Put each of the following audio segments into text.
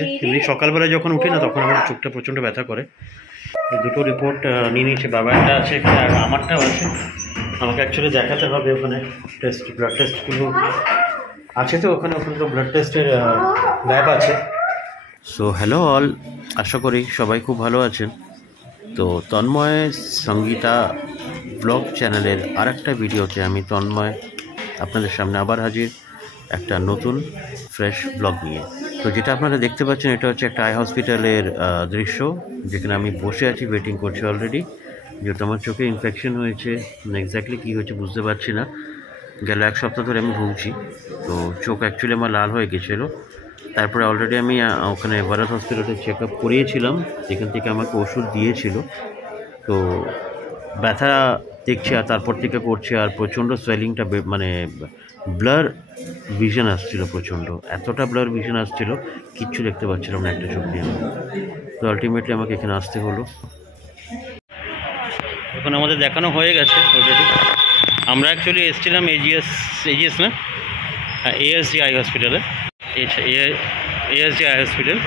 লাগছে। এমনি সকালবেলা যখন উঠি না তখন আমার চোখটা প্রচণ্ড ব্যথা করে। এই দুটো রিপোর্ট নিয়ে নিয়েছে, বাবারটা আছে এখানে আর আমারটাও আছে। আমাকে অ্যাকচুয়ালি দেখাতে হবে ওখানে, টেস্ট ব্লাড টেস্টগুলো আছে তো ওখানে তো ব্লাড টেস্টের ল্যাব আছে। সো হ্যালো অল, আশা করি সবাই খুব ভালো আছেন। তো তন্ময় সঙ্গীতা ব্লগ চ্যানেলের আর একটা ভিডিওতে আমি তন্ময় আপনাদের সামনে আবার হাজির, একটা নতুন ফ্রেশ ব্লগ নিয়ে। তো যেটা আপনারা দেখতে পাচ্ছেন এটা হচ্ছে একটা আই হসপিটালের দৃশ্য, যেখানে আমি বসে আছি, ওয়েটিং করছি অলরেডি। যেহেতু আমার চোখে ইনফেকশন হয়েছে, এক্স্যাক্টলি কী হয়েছে বুঝতে পারছি না। গেল এক সপ্তাহ ধরে আমি ভুগছি। তো চোখ অ্যাকচুয়ালি আমার লাল হয়ে গেছিলো। তারপরে অলরেডি আমি ওখানে ভারত হসপিটালে চেক আপ করিয়েছিলাম, যেখান থেকে আমাকে ওষুধ দিয়েছিল। তো ব্যথা দেখছি আর তারপর থেকে করছে, আর প্রচণ্ড সোয়েলিংটা, মানে ব্লার ভিশন আসছিল প্রচণ্ড, এতটা ব্লার ভিশন আসছিল কিচ্ছু দেখতে পাচ্ছিলাম না একটা চোখ দিয়ে। তো আলটিমেটলি আমাকে এখানে আসতে হলো। এখন আমাদের দেখানো হয়ে গেছে অলরেডি। আমরা অ্যাকচুয়ালি এসেছিলাম এজিএস না, এএসজি আই হসপিটালে, এএসজি আই হসপিটাল।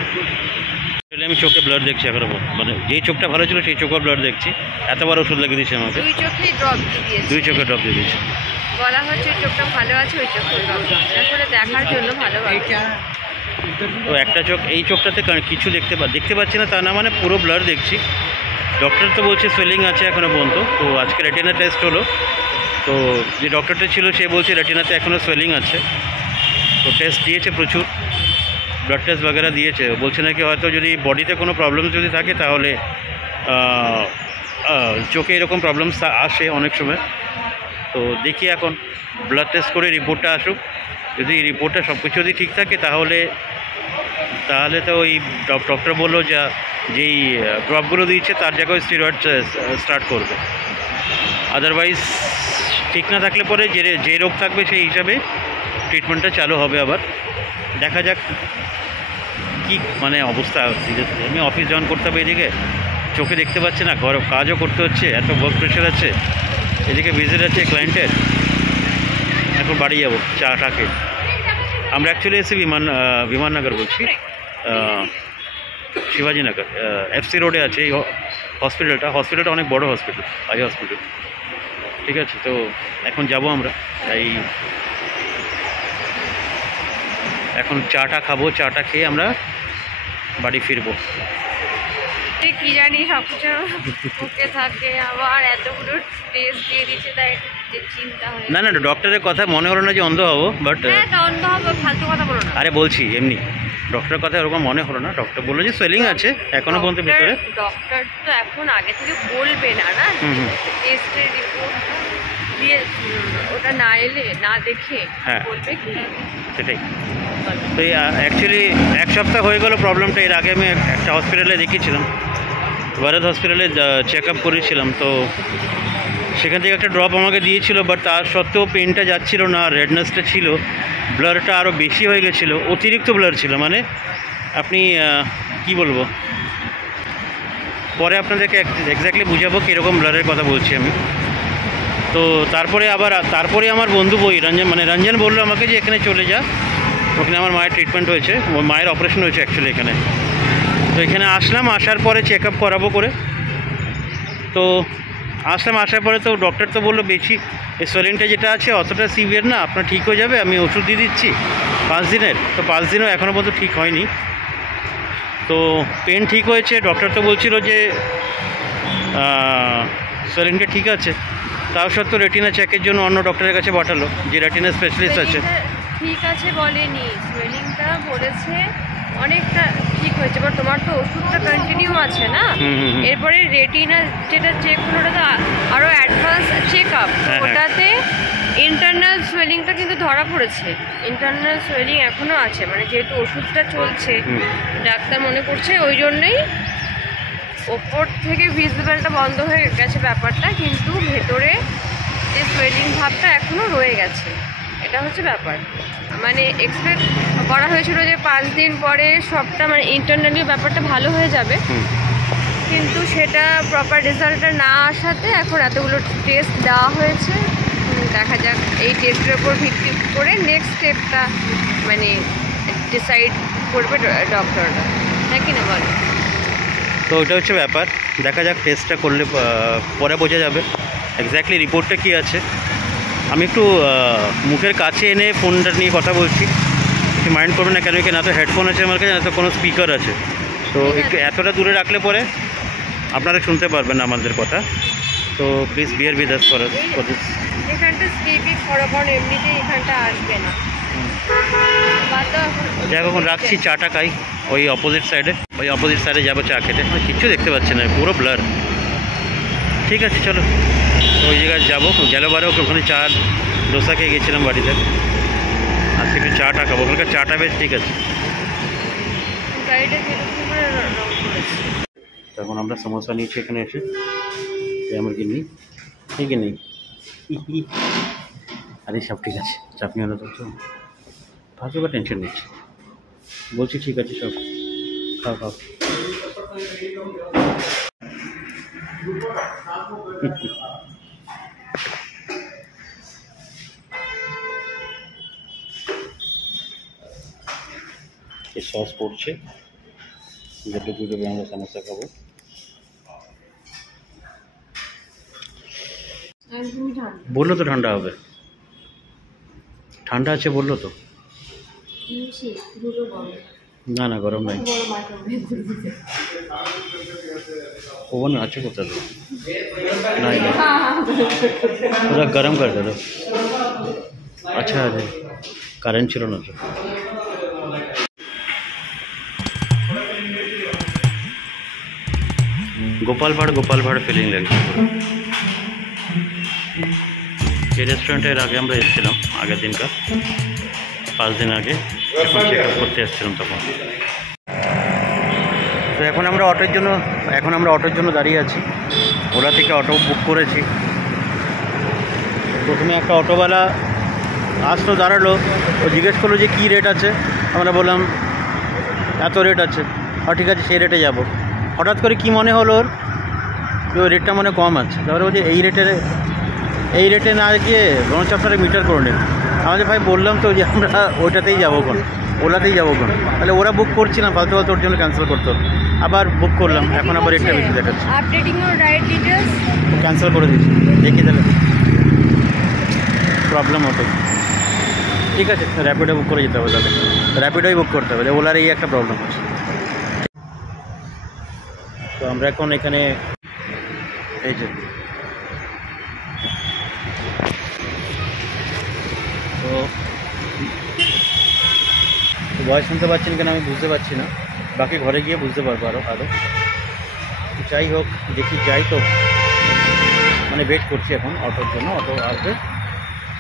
আমি চোখে ব্লাড দেখছি এখনো, মানে যেই চোখটা ভালো ছিল সেই চোখেও ব্লাড দেখছি। এতবার ওষুধ লাগিয়ে দিয়েছে আমাকে, দুই চোখে ড্রপ দিয়ে দিয়েছে। বলা হচ্ছে চোখটা ভালো আছে, ওই চোখে ড্রপ আসলে দেখার জন্য ভালো। তো একটা চোখ, এই চোখটাতে কিছু দেখতে পাচ্ছি না তা না, মানে পুরো ব্লাড দেখছি। ডক্টর তো বলছে সোয়েলিং আছে এখনও পর্যন্ত। তো আজকে রেটিনা টেস্ট হলো, তো যে ডক্টরটা ছিল সে বলছে রেটিনাতে এখনও সোয়েলিং আছে। তো টেস্ট দিয়েছে প্রচুর, ব্লাড টেস্ট বাগেরা দিয়েছে। বলছে নাকি হয়তো যদি বডিতে কোনো প্রবলেম যদি থাকে তাহলে চোখে এরকম প্রবলেমস আসে অনেক সময়। তো দেখি এখন ব্লাড টেস্ট করে রিপোর্টটা আসুক। যদি রিপোর্টটা সব কিছু যদি ঠিক থাকে তাহলে তো ওই ডক্টর বললো যেই ড্রপগুলো দিচ্ছে তার জায়গায় স্টেরয়েড স্টার্ট করবে। আদারওয়াইজ ঠিক না থাকলে পরে যে রোগ থাকবে সেই হিসাবে ট্রিটমেন্টটা চালু হবে আবার। দেখা যাক কি মানে অবস্থা। আমি অফিস জয়েন করতে হবে, এদিকে চোখে দেখতে পাচ্ছি না, ঘর কাজও করতে হচ্ছে, এত ওয়ার্ক প্রেশার আছে, এদিকে ভিজিট আছে ক্লায়েন্টের। এখন বাড়ি যাবো চাটাকে। আমরা অ্যাকচুয়ালি এসে বিমাননগর বলছি, শিবাজীনগর এফসি রোডে আছে এই হসপিটালটা অনেক বড় হসপিটাল, আই হসপিটাল। ঠিক আছে, তো এখন যাব আমরা। তাই এখন চাটা খাবো, চাটা খেয়ে আমরা বাড়ি ফিরবো। কি জানি সবকিছু ওকে থাকে, আবার এতগুলো টেস্ট দিয়ে দিচ্ছে, তাই চিন্তা হয়। না ডক্টরের কথা মনে হলো না যে অন্ধ হবো, বাট অন্ধ হবো ফালতু কথা বলো না। আরে বলছি এমনি, ডক্টরের কথা ওরকম মনে হলো না। ডক্টর বললো যে সোয়েলিং আছে এখনো পর্যন্ত ভিতরে। ডক্টর তো এখন আগে থেকে বলবে না, টেস্টের রিপোর্ট দিয়ে ওটা না এলে না দেখে বলবে কি, সেটাই। তো অ্যাকচুয়ালি এক সপ্তাহ হয়ে গেল প্রবলেমটা। এর আগে আমি একটা হসপিটালে দেখিয়েছিলাম, ভারত হসপিটালে চেক আপ করেছিলাম। তো সেখান থেকে একটা ড্রপ আমাকে দিয়েছিল, বাট তার সত্ত্বেও পেনটা যাচ্ছিল না, রেডনেসটা ছিল, ব্লারটা আরও বেশি হয়ে গেছিলো, অতিরিক্ত ব্লার ছিল। মানে আপনি কি বলবো, পরে আপনাদেরকে এক্স্যাক্টলি বুঝাবো কীরকম ব্লারের কথা বলছি আমি। তো তারপরে আমার বন্ধু রঞ্জন বললো আমাকে যে এখানে চলে যা, ওখানে আমার মায়ের ট্রিটমেন্ট হয়েছে, মায়ের অপারেশন হয়েছে অ্যাকচুয়ালি এখানে। তো এখানে আসলাম, আসার পরে চেক আপ করাবো করে। তো আসার পরে তো ডক্টর তো বললো বেশি এই সোয়েলিংটা যেটা আছে অতটা সিভিয়ার না, আপনার ঠিক হয়ে যাবে, আমি ওষুধ দিয়ে দিচ্ছি 5 দিনের। তো 5 দিনও এখনও পর্যন্ত ঠিক হয়নি। তো পেন ঠিক হয়েছে, ডক্টর তো বলছিল যে সোয়েলিংটা ঠিক আছে। তাও সত্ত্বেও রেটিনা চেকের জন্য অন্য ডক্টরের কাছে পাঠালো, যে রেটিনা স্পেশালিস্ট আছে। ঠিক আছে বলেনি, সোয়েলিংটা বলেছে অনেকটা ঠিক হয়েছে, বাট তোমার তো ওষুধটা কন্টিনিউ আছে না। এরপরে রেটিনা যেটা চেক হলো ওটা তো আরও অ্যাডভান্স চেক আপ, ওটাতে ইন্টারনাল সোয়েলিংটা কিন্তু ধরা পড়েছে। ইন্টারনাল সোয়েলিং এখনও আছে, মানে যেহেতু ওষুধটা চলছে ডাক্তার মনে করছে ওই জন্যই ওপর থেকে ভিজিবলটা বন্ধ হয়ে গেছে ব্যাপারটা, কিন্তু ভেতরে যে সোয়েলিং ভাবটা এখনও রয়ে গেছে, এটা হচ্ছে ব্যাপার। মানে এক্সপেক্ট করা হয়েছিল যে 5 দিন পরে সবটা মানে ইন্টারনালি ব্যাপারটা ভালো হয়ে যাবে, কিন্তু সেটা প্রপার রেজাল্টটা না আসাতে এখন এতগুলো টেস্ট দেওয়া হয়েছে। দেখা যাক এই টেস্টের উপর ভিত্তি করে নেক্সট স্টেপটা মানে ডিসাইড করবে ডক্টররা, নাকি না বলো? তো ওইটা হচ্ছে ব্যাপার, দেখা যাক টেস্টটা করলে পরে বোঝা যাবে এক্স্যাক্টলি রিপোর্টটা কী আছে। আমি একটু মুখের কাছে এনে ফোনটা নিয়ে কথা বলছি, একটু মাইন্ড করবেন না, কেন কি না তো হেডফোন আছে আমার কাছে, না তো কোনো স্পিকার আছে, তো একটু এতটা দূরে রাখলে পরে আপনারা শুনতে পারবেন না আমাদের কথা। তো please beer with us for this. এখানটা স্কিপই করো, কারণ এমনিতেই এখানটা আসবে না। যাই হোক, এখন রাখছি, চাটা খাই ওই অপোজিট সাইডে যাবো চা খেতে। কিচ্ছু দেখতে পাচ্ছি না, পুরো ব্লার। ঠিক আছে চলো, ওই জায়গায় যাবো, গেলোবারে ওখানে চা ডোসা খেয়ে গেছিলাম বাড়িতে, আজকে একটু চাটা খাবো, ওখানকার চাটা বেশ ঠিক আছে। তখন আমরা সমোসা নিয়েছি এখানে এসে, আমার কি নেই, ঠিক নেই, আরে সব ঠিক আছে, চাপনি হলো তো ফাঁসো বা টেনশন নিচ্ছি, বলছি ঠিক আছে সব খাও খাও। এই সস পড়ছে, যেটা দুটো আমরা সমোসা খাবো। বললো তো ঠান্ডা হবে, ঠান্ডা আছে বললো তো। না না গরম নাই, ओवन আছে কোথায় তো নাই না, পুরো গরম করে দিল। আচ্ছা আরে কারেন্ট ছিল না তো। গোপাল ভাড় ফিলিং লাগছে। এই রেস্টুরেন্টের আগে আমরা এসেছিলাম, আগের দিনকার 5 দিন আগে, এখন চেক আপ করতে এসেছিলাম তখন। তো এখন আমরা অটোর জন্য দাঁড়িয়ে আছি, ওলা থেকে অটো বুক করেছি। প্রথমে একটা অটোওয়ালা আসলো, দাঁড়ালো, ও জিজ্ঞেস করলো যে কী রেট আছে, আমরা বললাম এত রেট আছে, আর ঠিক আছে সেই রেটে যাব। হঠাৎ করে কি মনে হলো ওর, ওই রেটটা মনে কম আছে, তারপরে বলছে এই রেটে না গিয়ে গণেশ আপনারা মিটার করে নিন। আমাদের ভাই বললাম তো যে আমরা ওইটাতেই যাবো, ওলাতেই যাবো, তাহলে ওরা বুক করছিলাম, ফালতু ওর জন্য ক্যান্সেল করতে হতো। আবার বুক করলাম, এখন আবার রেটটা বেশি দেখাচ্ছে, ক্যান্সেল করে দিচ্ছি। দেখি তাহলে প্রবলেম হতো। ঠিক আছে, র্যাপিডো বুক করে যেতে হবে, তাহলে র্যাপিডোই বুক করতে হবে, ওলার এই একটা প্রবলেম আছে। তো আমরা এখন এখানে এই যে, তো ভয়েস শুনতে পাচ্ছেন কেন আমি বুঝতে পারছি না, বাকি ঘরে গিয়ে বুঝতে পারবো আরও। যাই হোক, দেখি যাই তো, মানে ওয়েট করছি এখন অটোর জন্য,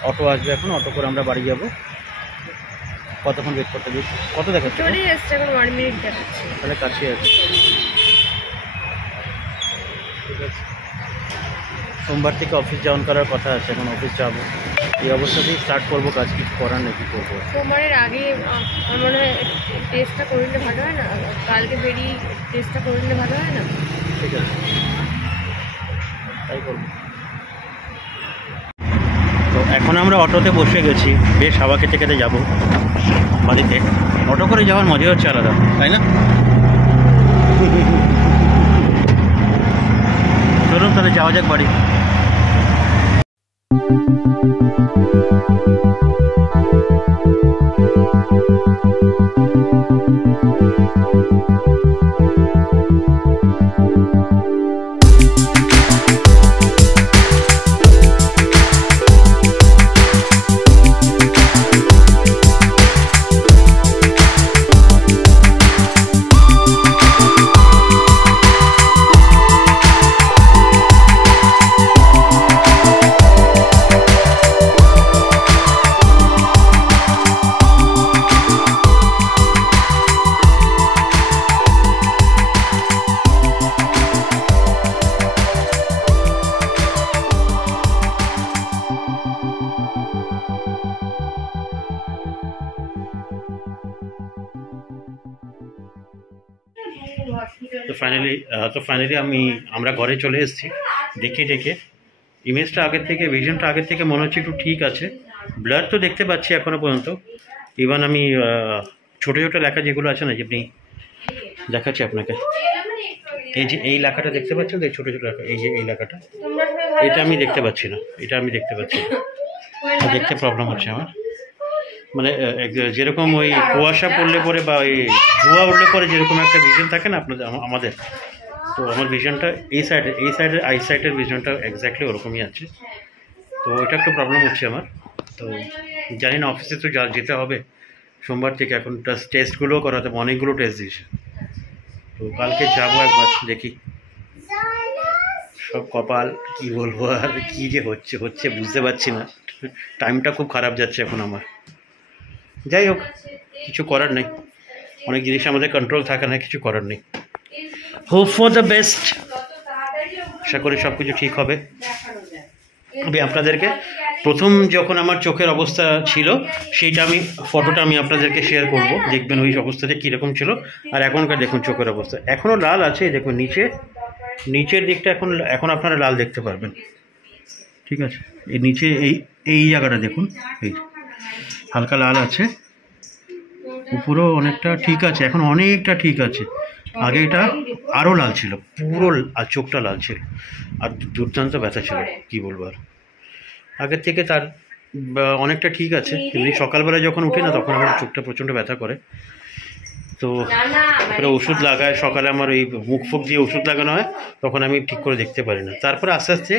অটো আসবে এখন, অটো করে আমরা বাড়ি যাব। কতক্ষণ ওয়েট করতে হবে, কত দেখাচ্ছে? তাহলে কাছে আছে। ঠিক আছে, সোমবার থেকে অফিস জয়েন করার কথা আছে, এখন অফিস যাবো, এই অবস্থাতেই স্টার্ট করবো কাজ, কিছু করার নেই, কী করবো। সোমবারের আগে আমার মনে হয় টেস্টটা করে নিলে ভালো হয় না, কালকে বেরিয়ে টেস্টটা করে নিলে ভালো হয় না? ঠিক আছে, তাই করবো। তো এখন আমরা অটোতে বসে গেছি, বেশ হাওয়া খেতে খেতে যাবো বাড়িতে। অটো করে যাওয়ার মজা হচ্ছে আলাদা, তাই না? চলুন তাহলে যাওয়া যাক বাড়ি। তো ফাইনালি আমরা ঘরে চলে এসেছি। দেখে ইমেজটা আগের থেকে, ভিশনটা আগের থেকে মনে হচ্ছে একটু ঠিক আছে। ব্লার তো দেখতে পাচ্ছি এখনও পর্যন্ত। ইভান আমি ছোটো ছোটো লেখা যেগুলো আছে না, যেমনি দেখাচ্ছি আপনাকে, এই যে এই লেখাটা দেখতে পাচ্ছেন তো, এই ছোটো ছোটো লেখা, এই যে এই লেখাটা, এটা আমি দেখতে পাচ্ছি না, এটা আমি দেখতে পাচ্ছি না, দেখতে প্রবলেম হচ্ছে আমার। মানে যেরকম ওই কুয়াশা পড়লে পরে বা ওই ধোঁয়া উঠলে পরে যেরকম একটা ভিশন থাকে না আপনাদের আমাদের, তো আমার ভিশনটা এই সাইডের আই সাইডের ভিশনটা এক্স্যাক্টলি ওরকমই আছে। তো এটা একটু প্রবলেম হচ্ছে আমার। তো জানি না, অফিসে তো যেতে হবে সোমবার থেকে, এখন টেস্টগুলোও করাতে হবে, অনেকগুলো টেস্ট দিয়েছে। তো কালকে যাবো একবার, দেখি। সব কপাল, কি বলবো আর, কী যে হচ্ছে বুঝতে পারছি না। টাইমটা খুব খারাপ যাচ্ছে এখন আমার। যাই হোক, কিছু করার নেই, অনেক জিনিস আমাদের কন্ট্রোল থাকে না, কিছু করার নেই। হোপ ফর দ্য বেস্ট, আশা করি সব কিছু ঠিক হবে। আমি আপনাদেরকে প্রথম যখন আমার চোখের অবস্থা ছিল সেইটা ফটোটা আমি আপনাদেরকে শেয়ার করব, দেখবেন ওই অবস্থাতে কীরকম ছিল। আর এখনকার দেখুন চোখের অবস্থা, এখনও লাল আছে, দেখুন নিচের দিকটা এখন আপনারা লাল দেখতে পারবেন, ঠিক আছে। এই নিচে এই জায়গাটা দেখুন, এই হালকা লাল আছে, উপরেও অনেকটা ঠিক আছে, এখন অনেকটা ঠিক আছে। আগে এটা আরও লাল ছিল, পুরো আর চোখটা লাল ছিল, আর দুর্দান্ত ব্যথা ছিল, কি বলবো আর। আগের থেকে তার অনেকটা ঠিক আছে, এমনি সকালবেলা যখন উঠি না তখন আমার চোখটা প্রচণ্ড ব্যথা করে। তো তারপরে ওষুধ লাগায় সকালে, আমার ওই মুখ ফুক দিয়ে ওষুধ লাগানো হয়, তখন আমি ঠিক করে দেখতে পারি না। তারপরে আস্তে আস্তে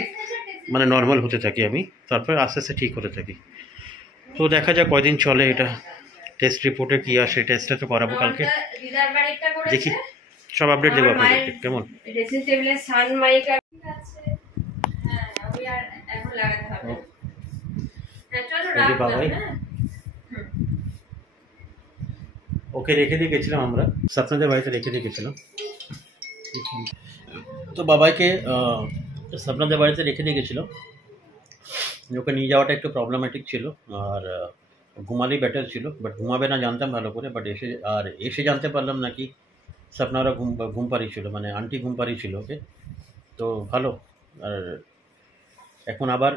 মানে নর্মাল হতে থাকি আমি, তারপরে আস্তে আস্তে ঠিক হতে থাকি। তো দেখা যাক কয়দিন চলে এটা, টেস্ট রিপোর্টে কী আসে, টেস্টটা তো করাবো কালকে, দেখি সব আপডেট দেবো আপনাদেরকে। কেমন বাবাই ওকে রেখে দিয়ে গেছিলাম আমরা, স্বপ্নাদের বাড়িতে রেখে দিয়ে গেছিলাম। তো বাবাইকে স্বপ্নাদের বাড়িতে রেখে দিয়ে গেছিলাম, ওকে নিয়ে যাওয়াটা একটু প্রবলেম্যাটিক ছিল, আর ঘুমালেই বেটার ছিল, বাট ঘুমাবে না জানতাম ভালো করে, বাট এসে জানতে পারলাম নাকি স্বপ্নারা ঘুম পাড়িয়েছিল, মানে আন্টি ঘুম পাড়িয়েছিল ওকে। তো ভালো, আর এখন আবার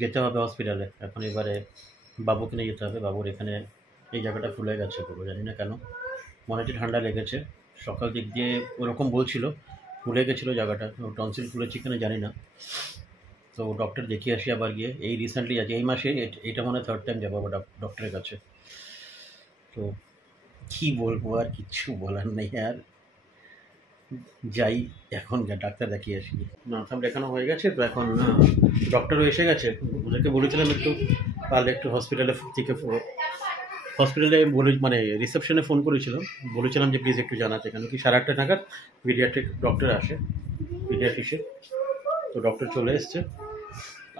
যেতে হবে হসপিটালে, এখন এবারে বাবুকে নিয়ে যেতে হবে। বাবুর এখানে এই জায়গাটা ফুলে গেছে পুরো, জানি না কেন, মনে হচ্ছে ঠান্ডা লেগেছে, সকাল দিক দিয়ে ওরকম বলছিল, ফুলে গেছিলো জায়গাটা, টনসিল ফুলেছে কিনা জানি না। তো ডক্টর দেখিয়ে আসি আবার গিয়ে, এই রিসেন্টলি আছে, এই মাসে এটা মনে হয় 3rd টাইম যাবো আবার ডক্টরের কাছে। তো কী বলবো, আর কিচ্ছু বলার নেই, আর যাই এখন ডাক্তার দেখিয়ে আসি। নাম দেখানো হয়ে গেছে, তো এখন ডক্টরও এসে গেছে। ওদেরকে বলেছিলাম একটু পারলে একটু হসপিটালে মানে রিসেপশনে ফোন করেছিলাম, বলেছিলাম যে প্লিজ একটু জানাতে, কেন কি 8:30 নাগাদ পিডিয়াট্রিক ডক্টর আসে, পিডিয়াট্রিশে। তো ডক্টর চলে এসছে,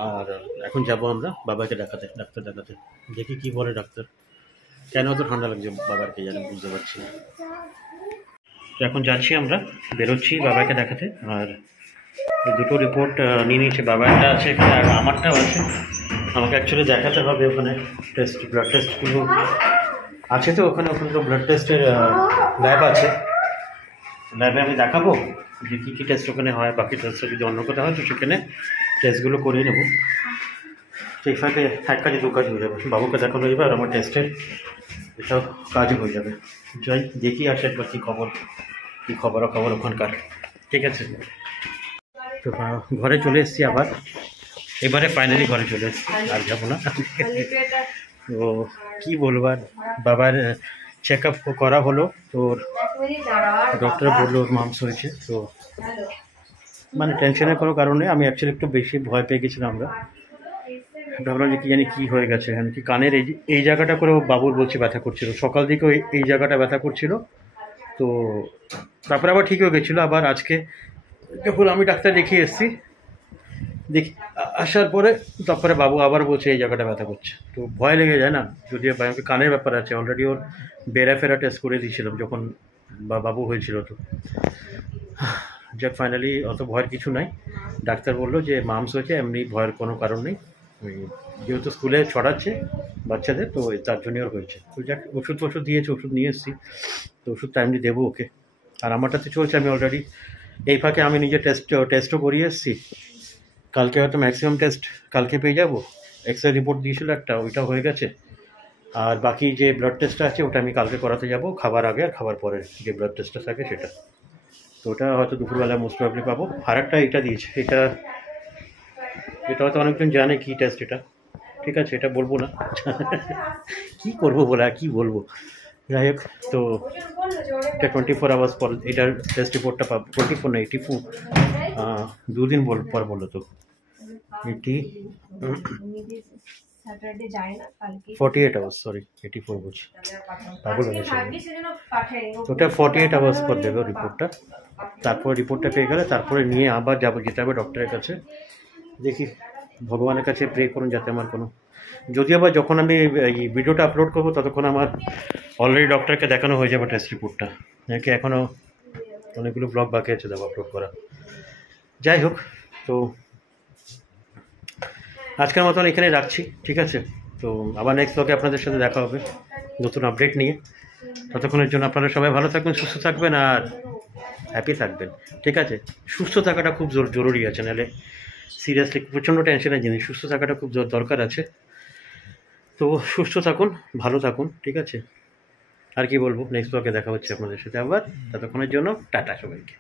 আর এখন যাবো আমরা বাবাকে ডাক্তার দেখাতে, দেখি কি বলে ডাক্তার। কেন তো ঠান্ডা লাগছে বাবারকে জানি, বুঝতে পারছি না। তো এখন যাচ্ছি আমরা, বেরোচ্ছি বাবাকে দেখাতে। আর দুটো রিপোর্ট নিয়ে নিয়েছি, বাবারটা আছে এখানে আর আমারটাও আছে। আমাকে অ্যাকচুয়ালি দেখাতে হবে ওখানে, ব্লাড টেস্টগুলো আছে তো ওখানে তো ব্লাড টেস্টের ল্যাব আছে, ল্যাবে আমি দেখাবো যে কী কী টেস্ট ওখানে হয়। বাকি টেস্টটা যদি অন্য কোথাও হয় তো সেখানে টেস্টগুলো করিয়ে নেবো। সেই ফাঁকে এক কাজে 2 কাজ হয়ে যাবে, বাবুকে দেখানো যাবে আর আমার টেস্টের এটাও কাজও হয়ে যাবে। যাই দেখি আসে একবার কী খবর ওখানকার, ঠিক আছে। তো ঘরে চলে এসেছি আবার, এবারে ফাইনালি ঘরে চলে এসেছি, আর যাবো না। তো কী বলবো, আর বাবার চেক আপ করা হলো, তোর ডক্টর বললো মামস হয়েছে। তো মানে টেনশনের কোনো কারণ নেই, আমি অ্যাকচুয়ালি একটু বেশি ভয় পেয়ে গেছিলাম। আমরা ভাবলাম যে কী জানি কী হয়ে গেছে, এখানে কি কানের এই জায়গাটা করে বাবুর বলছে ব্যথা করছিল, সকাল দিকেও এই জায়গাটা ব্যথা করছিল। তো তারপরে আবার ঠিক হয়ে গেছিলো। আবার আজকে যখন আমি ডাক্তার দেখিয়ে এসেছি, আসার পরে তারপরে বাবু আবার বলছে এই জায়গাটা ব্যথা করছে। তো ভয় লেগে যায় না, যদিও আমাকে কানের ব্যাপার আছে, অলরেডি ওর বেড়াফেরা টেস্ট করে দিয়েছিলাম যখন বাবু হয়েছিল। তো যাক ফাইনালি অত ভয়ের কিছু নাই, ডাক্তার বললো যে মামস হয়েছে, এমনি ভয়ের কোনো কারণ নেই, যেহেতু স্কুলে ছড়াচ্ছে বাচ্চাদের, তো তার জন্যই ওর হয়েছে। তো যাক ওষুধ দিয়েছে, ওষুধ নিয়ে এসেছি, তো ওষুধ টাইমলি দেবো ওকে। আর আমারটাতে চলছে, আমি অলরেডি এই ফাঁকে আমি নিজে টেস্টও করিয়ে এসেছি। কালকে হয়তো ম্যাক্সিমাম টেস্ট কালকে পেয়ে যাবো। এক্সরে রিপোর্ট দিয়েছিল একটা, ওইটা হয়ে গেছে। আর বাকি যে ব্লাড টেস্টটা আছে ওটা আমি কালকে করাতে যাব, খাবার আগে আর খাবার পরে যে ব্লাড টেস্টটা থাকে সেটা। তো ওটা হয়তো দুপুরবেলা মোস্ট প্রবলি পাবো। আর একটা এটা দিয়েছে, এটা হয়তো অনেকজন জানে কী টেস্ট এটা, ঠিক আছে এটা বলবো না কী করবো বলে আর কী বলবো, যাই হোক। তো এটা 24 আওয়ার্স পর এটার টেস্ট রিপোর্টটা পাবো, 24 না 84, 2 দিন পর বললো তো, 48 আওয়ার্স, সরি 84 বলছি, পাগল হয়ে গেছে। ওটা 48 আওয়ার্স পর দেবে রিপোর্টটা। তারপর রিপোর্টটা পেয়ে গেলে তারপরে নিয়ে আবার যেতে হবে ডক্টরের কাছে। দেখি, ভগবানের কাছে প্রে করুন যাতে আমার কোনো, যদিও আবার যখন আমি এই ভিডিওটা আপলোড করবো ততক্ষণ আমার অলরেডি ডক্টরকে দেখানো হয়ে যাবে টেস্ট রিপোর্টটা, নাকি এখনও অনেকগুলো ব্লগ বাকি আছে দেবো আপলোড করা। যাই হোক, তো আজকের মতন এখানে রাখছি, ঠিক আছে। তো আবার নেক্সট ব্লগে আপনাদের সাথে দেখা হবে নতুন আপডেট নিয়ে। ততক্ষণের জন্য আপনারা সবাই ভালো থাকবেন, সুস্থ থাকবেন আর হ্যাপি থাকবেন, ঠিক আছে। সুস্থ থাকাটা খুব জরুরি আছে, নাহলে সিরিয়াসলি প্রচণ্ড টেনশনের জিনিস, সুস্থ থাকাটা খুব দরকার আছে। তো সুস্থ থাকুন, ভালো থাকুন, ঠিক আছে। আর কি বলবো, নেক্সট ব্লগে দেখা হচ্ছে আপনাদের সাথে আবার, ততক্ষণের জন্য টাটা সবাইকে।